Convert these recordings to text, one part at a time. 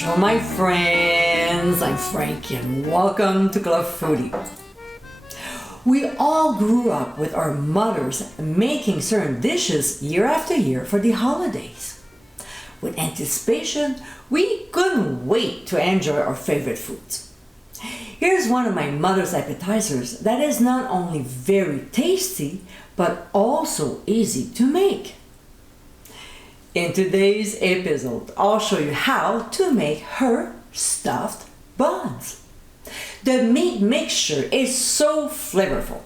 Bonjour my friends, I'm Frankie and welcome to Club Foodie. We all grew up with our mothers making certain dishes year after year for the holidays. With anticipation, we couldn't wait to enjoy our favorite foods. Here's one of my mother's appetizers that is not only very tasty, but also easy to make. In today's episode, I'll show you how to make her stuffed buns. The meat mixture is so flavorful,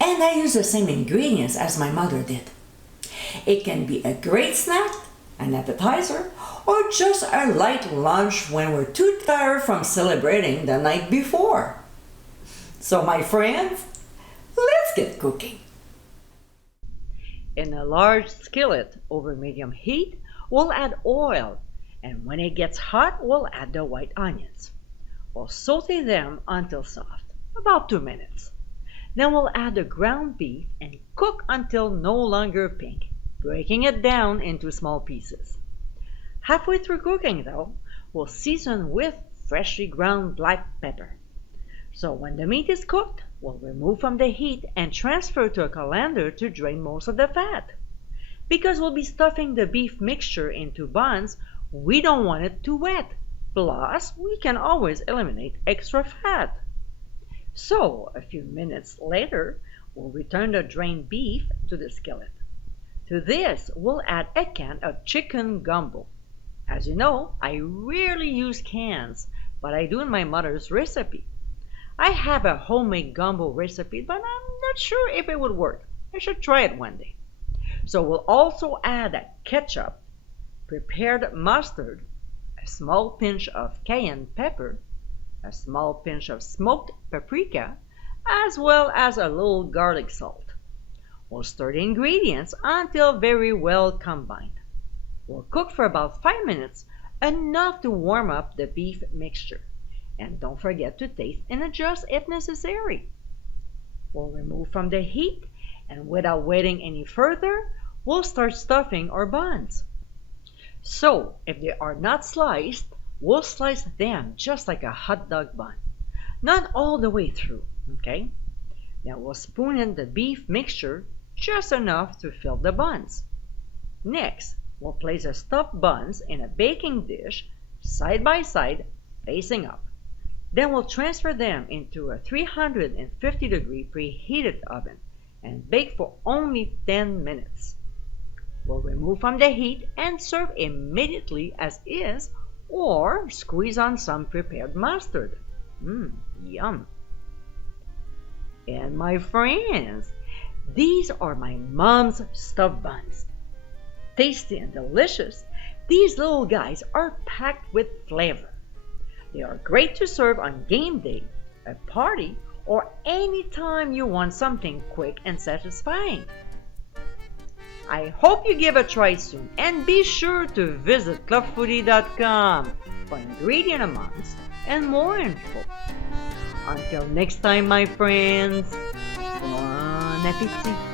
and I use the same ingredients as my mother did. It can be a great snack, an appetizer, or just a light lunch when we're too tired from celebrating the night before. So my friends, let's get cooking. In a large skillet over medium heat, we'll add oil, and when it gets hot, we'll add the white onions. We'll saute them until soft, about 2 minutes. Then we'll add the ground beef and cook until no longer pink, breaking it down into small pieces. Halfway through cooking though, we'll season with freshly ground black pepper. So when the meat is cooked, we'll remove from the heat and transfer to a colander to drain most of the fat. Because we'll be stuffing the beef mixture into buns, we don't want it too wet. Plus, we can always eliminate extra fat. So, a few minutes later, we'll return the drained beef to the skillet. To this, we'll add a can of chicken gumbo. As you know, I rarely use cans, but I do in my mother's recipe. I have a homemade gumbo recipe, but I'm not sure if it would work. I should try it one day. So we'll also add a ketchup, prepared mustard, a small pinch of cayenne pepper, a small pinch of smoked paprika, as well as a little garlic salt. We'll stir the ingredients until very well combined. We'll cook for about 5 minutes, enough to warm up the beef mixture. And don't forget to taste and adjust if necessary. We'll remove from the heat, and without waiting any further, we'll start stuffing our buns. So, if they are not sliced, we'll slice them just like a hot dog bun. Not all the way through, okay? Now we'll spoon in the beef mixture just enough to fill the buns. Next, we'll place the stuffed buns in a baking dish, side by side, facing up. Then we'll transfer them into a 350-degree preheated oven and bake for only 10 minutes. We'll remove from the heat and serve immediately as is, or squeeze on some prepared mustard. Yum! And my friends, these are my mom's stuffed buns. Tasty and delicious, these little guys are packed with flavor. They are great to serve on game day, a party, or any time you want something quick and satisfying. I hope you give a try soon, and be sure to visit clubfoodie.com for ingredient amounts and more info. Until next time, my friends, bon appétit!